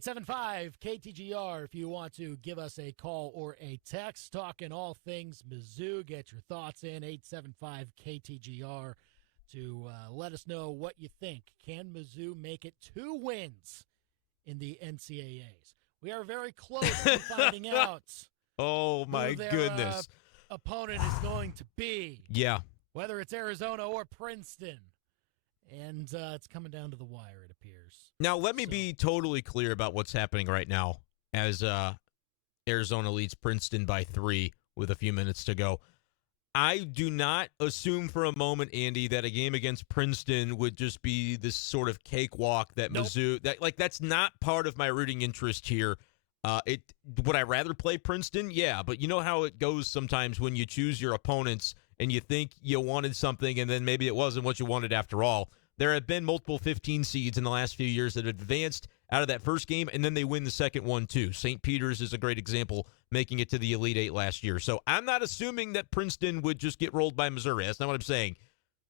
875-KTGR if you want to give us a call or a text. Talking all things Mizzou. Get your thoughts in. 875-KTGR to let us know what you think. Can Mizzou make it 2 wins in the NCAAs? We are very close to finding out. Oh, my who their, goodness. Opponent is going to be. Yeah. Whether it's Arizona or Princeton. And it's coming down to the wire, it appears. Now, let me be totally clear about what's happening right now as Arizona leads Princeton by 3 with a few minutes to go. I do not assume for a moment, Andy, that a game against Princeton would just be this sort of cakewalk that Mizzou, that's not part of my rooting interest here. Would I rather play Princeton? Yeah, but you know how it goes sometimes when you choose your opponents and you think you wanted something and then maybe it wasn't what you wanted after all. There have been multiple 15 seeds in the last few years that have advanced out of that first game, and then they win the second one too. St. Peter's is a great example, making it to the Elite Eight last year. So I'm not assuming that Princeton would just get rolled by Missouri. That's not what I'm saying.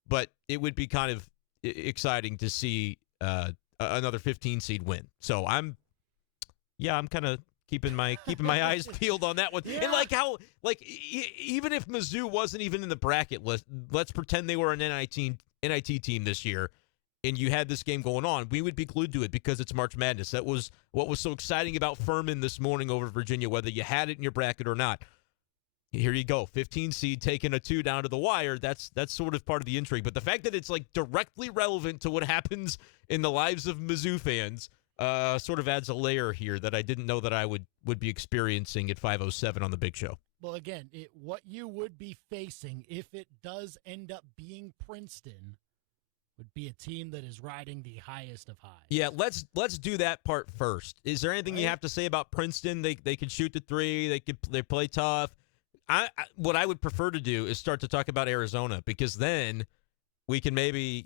But it would be kind of exciting to see another 15 seed win. So I'm kind of keeping my eyes peeled on that one. Yeah. And even if Mizzou wasn't even in the bracket list, let's pretend they were an NIT team this year, and you had this game going on, we would be glued to it because it's March Madness. That was what was so exciting about Furman this morning over Virginia, whether you had it in your bracket or not. Here you go, 15 seed taking a 2 down to the wire. That's sort of part of the intrigue. But the fact that it's directly relevant to what happens in the lives of Mizzou fans sort of adds a layer here that I didn't know that I would be experiencing at 5:07 on the Big Show. Well, again, what you would be facing if it does end up being Princeton would be a team that is riding the highest of highs. Yeah, let's do that part first. Is there anything you have to say about Princeton? They can shoot the 3. They play tough. What I would prefer to do is start to talk about Arizona, because then we can maybe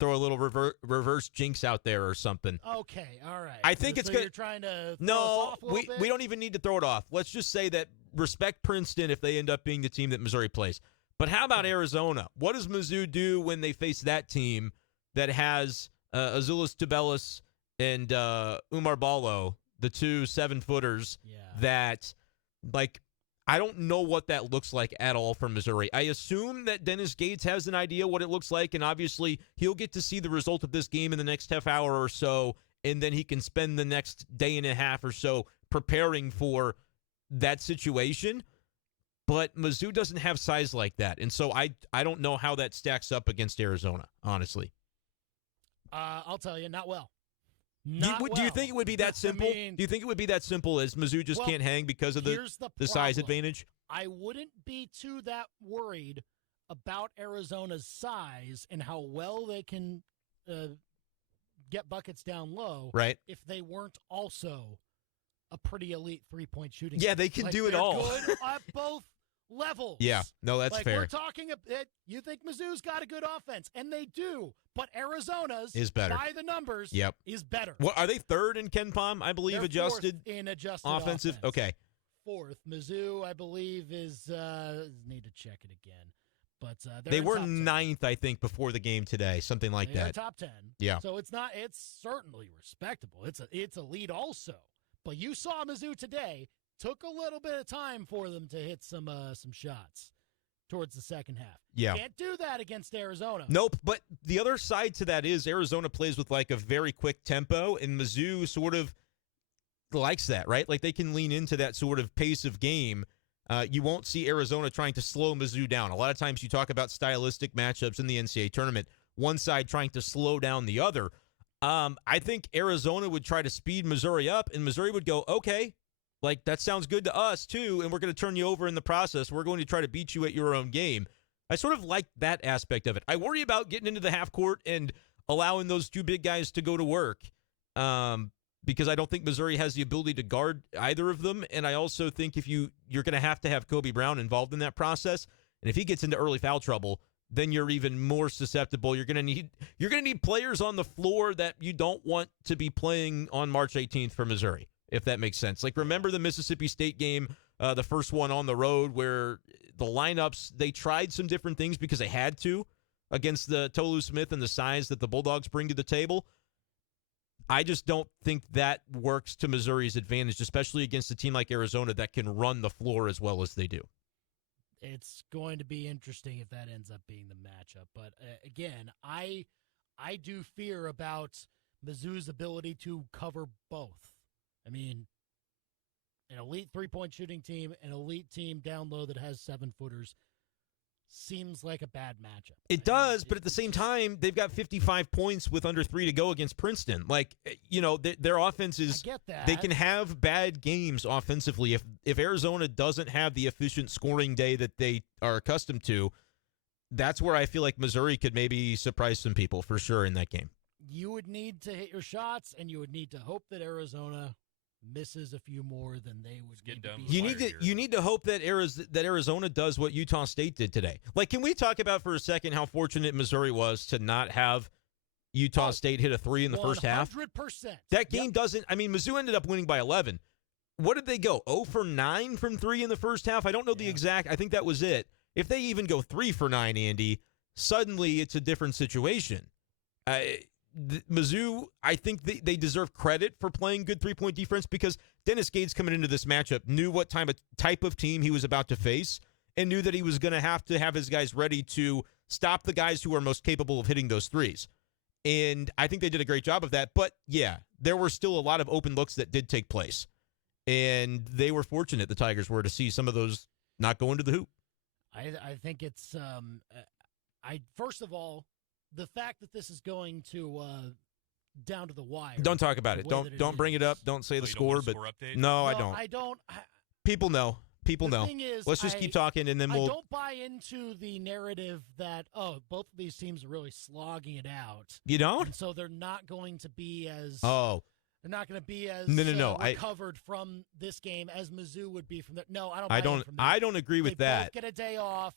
throw a little reverse jinx out there or something. Okay, all right. I think it's good. You're trying to throw us off a little bit? We don't even need to throw it off. Let's just say that respect Princeton if they end up being the team that Missouri plays. But how about Arizona? What does Mizzou do when they face that team that has Azuolas Tubelis and Umar Ballo, the 2 7-footers that, I don't know what that looks like at all for Missouri. I assume that Dennis Gates has an idea what it looks like, and obviously he'll get to see the result of this game in the next half hour or so, and then he can spend the next day and a half or so preparing for that situation. But Mizzou doesn't have size like that, and so I don't know how that stacks up against Arizona, honestly. I'll tell you, not well. Do you think it would be that simple? Do you think it would be that simple as Mizzou just can't hang because of the size advantage? I wouldn't be too that worried about Arizona's size and how well they can get buckets down low, right? If they weren't also a pretty elite 3-point shooting. Yeah, they can do it all. Good at both levels. Yeah, no, that's fair. We're talking you think Mizzou's got a good offense, and they do, but Arizona's is better by the numbers. Is better. What are they, 3rd in KenPom? I believe They're adjusted 4th in adjusted offensive. Okay, 4th. Mizzou, I believe, is need to check it again, but they were 9th, I think, before the game today, something like that. Top 10. Yeah. So it's not. It's certainly respectable. It's a lead also. But you saw Mizzou today. Took a little bit of time for them to hit some shots towards the second half. Yeah. Can't do that against Arizona. Nope, but the other side to that is Arizona plays with a very quick tempo, and Mizzou sort of likes that, right? They can lean into that sort of pace of game. You won't see Arizona trying to slow Mizzou down. A lot of times you talk about stylistic matchups in the NCAA tournament, one side trying to slow down the other. I think Arizona would try to speed Missouri up, and Missouri would go, okay, that sounds good to us, too, and we're going to turn you over in the process. We're going to try to beat you at your own game. I sort of like that aspect of it. I worry about getting into the half court and allowing those 2 big guys to go to work because I don't think Missouri has the ability to guard either of them, and I also think if you're going to have Kobe Brown involved in that process, and if he gets into early foul trouble, then you're even more susceptible. You're going to need players on the floor that you don't want to be playing on March 18th for Missouri, if that makes sense. Remember the Mississippi State game, the first one on the road, where the lineups, they tried some different things because they had to against the Tolu Smith and the size that the Bulldogs bring to the table. I just don't think that works to Missouri's advantage, especially against a team like Arizona that can run the floor as well as they do. It's going to be interesting if that ends up being the matchup. But again, I do fear about Mizzou's ability to cover both. I mean, an elite three-point shooting team, an elite team down low that has 7-footers seems like a bad matchup. It does, but at the same time, they've got 55 points with under 3 to go against Princeton. Like, their offense is, I get that. They can have bad games offensively. If Arizona doesn't have the efficient scoring day that they are accustomed to, that's where I feel like Missouri could maybe surprise some people for sure in that game. You would need to hit your shots, and you would need to hope that Arizona misses a few more than they would get need down to be. You need to hope that Arizona does what Utah State did today. Like, can we talk about for a second how fortunate Missouri was to not have Utah State hit a 3 in the first half? 100%. That game doesn't. I mean, Mizzou ended up winning by 11. What did they go? 0 for 9 from 3 in the first half? I don't know the exact. I think that was it. If they even go 3 for 9, Andy, suddenly it's a different situation. Mizzou, I think they deserve credit for playing good three-point defense because Dennis Gates coming into this matchup knew what type of team he was about to face and knew that he was going to have his guys ready to stop the guys who are most capable of hitting those threes. And I think they did a great job of that. But, yeah, there were still a lot of open looks that did take place. And they were fortunate, the Tigers were, to see some of those not go into the hoop. I think it's first of all, the fact that this is going to down to the wire. Don't talk about it. Don't bring it up. Don't say the score. But no, I don't. I don't. People know. People know. Thing is, let's just keep talking, and then we'll. I don't buy into the narrative that both of these teams are really slogging it out. You don't? And so they're not going to be as. They're not going to be as recovered from this game as Mizzou would be from that. No, I don't. I don't agree with that. They both get a day off.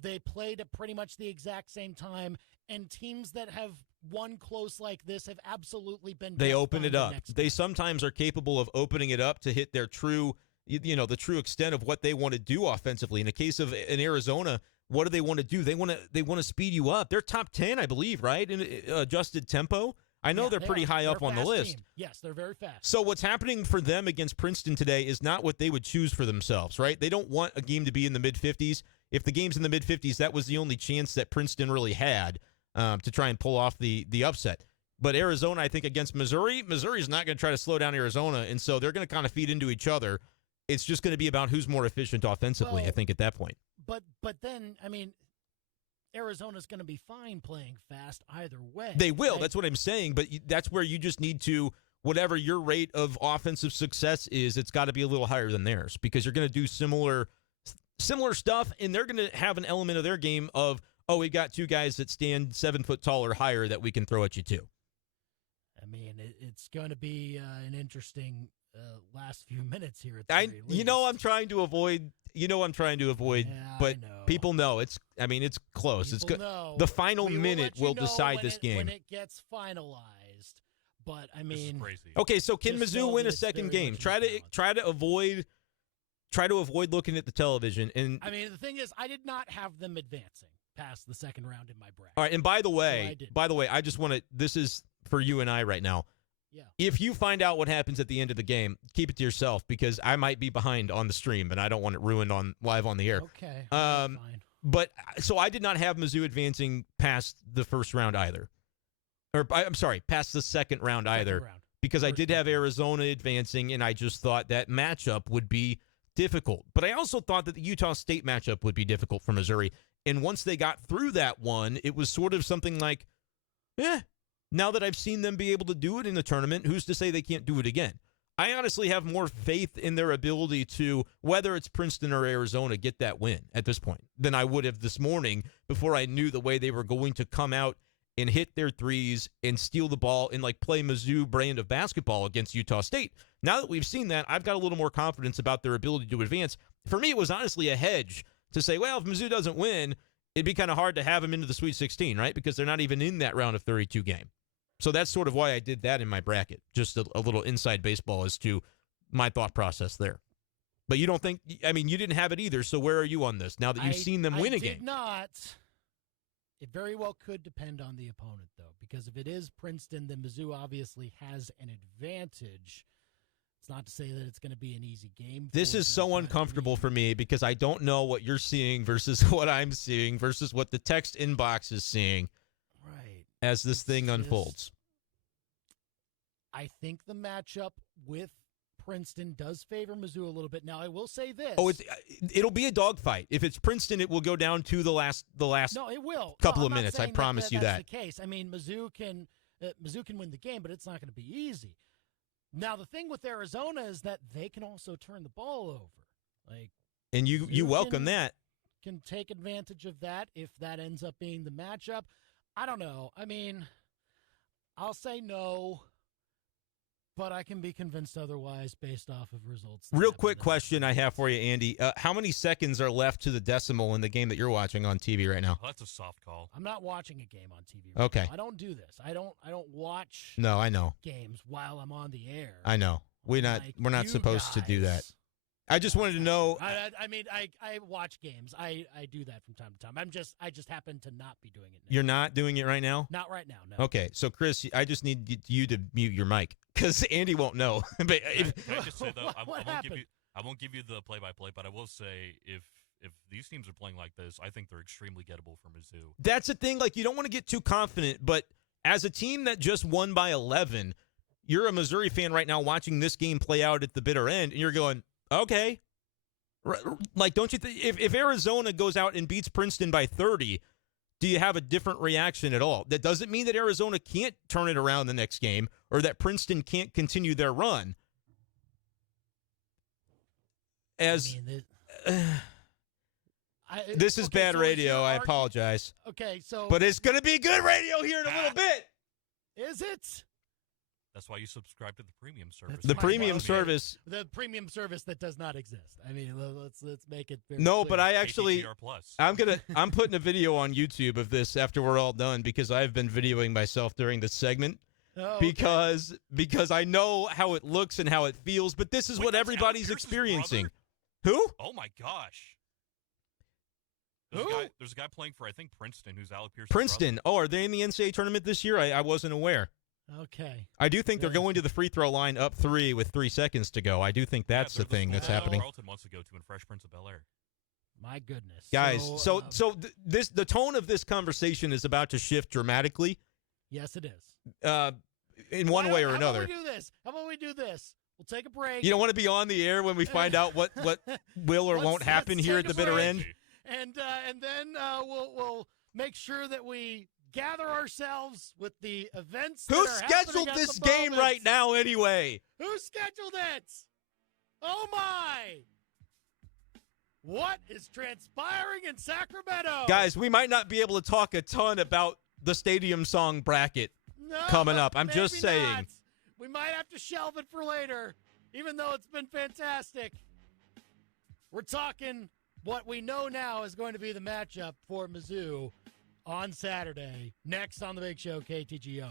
They played at pretty much the exact same time, and teams that have won close like this have absolutely been. They open it up. They sometimes are capable of opening it up to hit their true, the true extent of what they want to do offensively. In the case of in Arizona, what do they want to do? They want to speed you up. They're top 10, I believe, right, in adjusted tempo. I know they're pretty high up on the list. Team. Yes, they're very fast. So what's happening for them against Princeton today is not what they would choose for themselves, right? They don't want a game to be in the mid-50s. If the game's in the mid-50s, that was the only chance that Princeton really had to try and pull off the upset. But Arizona, I think, against Missouri's not going to try to slow down Arizona, and so they're going to kind of feed into each other. It's just going to be about who's more efficient offensively, I think, at that point. But then, I mean, Arizona's going to be fine playing fast either way. They will. Right? That's what I'm saying. But that's where you just need to, whatever your rate of offensive success is, it's got to be a little higher than theirs because you're going to do similar stuff, and they're going to have an element of their game of, we got two guys that stand 7 foot tall or higher that we can throw at you too. I mean, it's going to be an interesting last few minutes here. At the very least. I'm trying to avoid. But people know it's close. The final minute will decide this game when it gets finalized. But I mean, this is crazy. Okay, so can Mizzou win a second game? Try to avoid looking at the television. And I mean, the thing is, I did not have them advancing past the second round in my bracket. All right, and by the way, I just want to. This is for you and I right now. Yeah. If you find out what happens at the end of the game, keep it to yourself because I might be behind on the stream and I don't want it ruined live on the air. Okay. Fine. But so I did not have Mizzou advancing past the first round either. Or I'm sorry, past the second round either. Because I did have Arizona advancing and I just thought that matchup would be difficult. But I also thought that the Utah State matchup would be difficult for Missouri. And once they got through that one, it was sort of something like, now that I've seen them be able to do it in the tournament, who's to say they can't do it again? I honestly have more faith in their ability to, whether it's Princeton or Arizona, get that win at this point than I would have this morning before I knew the way they were going to come out and hit their threes and steal the ball and play Mizzou brand of basketball against Utah State. Now that we've seen that, I've got a little more confidence about their ability to advance. For me, it was honestly a hedge to say, well, if Mizzou doesn't win, it'd be kind of hard to have them into the Sweet 16, right? Because they're not even in that round of 32 game. So that's sort of why I did that in my bracket. Just a little inside baseball as to my thought process there. But you don't think, you didn't have it either, so where are you on this now that you've seen them win a game? I did not. It very well could depend on the opponent, though, because if it is Princeton, then Mizzou obviously has an advantage. It's not to say that it's going to be an easy game. This is so uncomfortable for me because I don't know what you're seeing versus what I'm seeing versus what the text inbox is seeing as this thing unfolds. I think the matchup with Princeton does favor Mizzou a little bit. Now, I will say this. Oh, it'll be a dogfight. If it's Princeton, it will go down to the last no, it will. couple of minutes. I promise you that. That's the case. I mean, Mizzou can win the game, but it's not going to be easy. Now, the thing with Arizona is that they can also turn the ball over. And you welcome that. Can take advantage of that if that ends up being the matchup. I don't know. I mean, I'll say no, but I can be convinced otherwise based off of results. Real quick question I have for you, Andy. How many seconds are left to the decimal in the game that you're watching on TV right now? Oh, that's a soft call. I'm not watching a game on TV. Okay. Now. I don't do this. I don't watch. No, I know. Games while I'm on the air. I know. We're not supposed to do that. I just wanted to know. I mean, I watch games. I do that from time to time. I just happen to not be doing it now. You're not doing it right now? Not right now, no. Okay, so Chris, I just need you to mute your mic because Andy won't know. But can I just say though, I won't give you the play-by-play, but I will say if these teams are playing like this, I think they're extremely gettable for Mizzou. That's the thing. Like, you don't want to get too confident, but as a team that just won by 11, you're a Missouri fan right now watching this game play out at the bitter end, and you're going, okay. Like, don't you think if Arizona goes out and beats Princeton by 30, do you have a different reaction at all? That doesn't mean that Arizona can't turn it around the next game or that Princeton can't continue their run. This is bad radio. I apologize. Okay, so. But it's going to be good radio here in a little bit. Is it? That's why you subscribe to the premium service. The premium service. The premium service that does not exist. I mean, let's make it very No, clear. but I actually KTGR+. I'm putting a video on YouTube of this after we're all done because I've been videoing myself during this segment. Oh, because I know how it looks and how it feels, but this is what everybody's experiencing. Brother? Who? Oh my gosh. Who? There's a guy playing for I think Princeton who's Alec Pierce's Princeton. brother. Oh, are they in the NCAA tournament this year? I wasn't aware. Okay. I do think they're going to the free throw line up 3 with 3 seconds to go. I do think that's the thing that's happening. Carlton wants to go to in Fresh Prince of Bel-Air. My goodness. Guys, the tone of this conversation is about to shift dramatically. Yes, it is. In one way or another. How about we do this? We'll take a break. You don't want to be on the air when we find out what will or won't happen here at the bitter end? And then we'll make sure that we gather ourselves with the events. Who scheduled this game right now anyway? Who scheduled it? Oh my! What is transpiring in Sacramento? Guys, we might not be able to talk a ton about the stadium song bracket coming up. I'm just saying. Not. We might have to shelve it for later, even though it's been fantastic. We're talking what we know now is going to be the matchup for Mizzou on Saturday. Next on the Big Show, KTGR.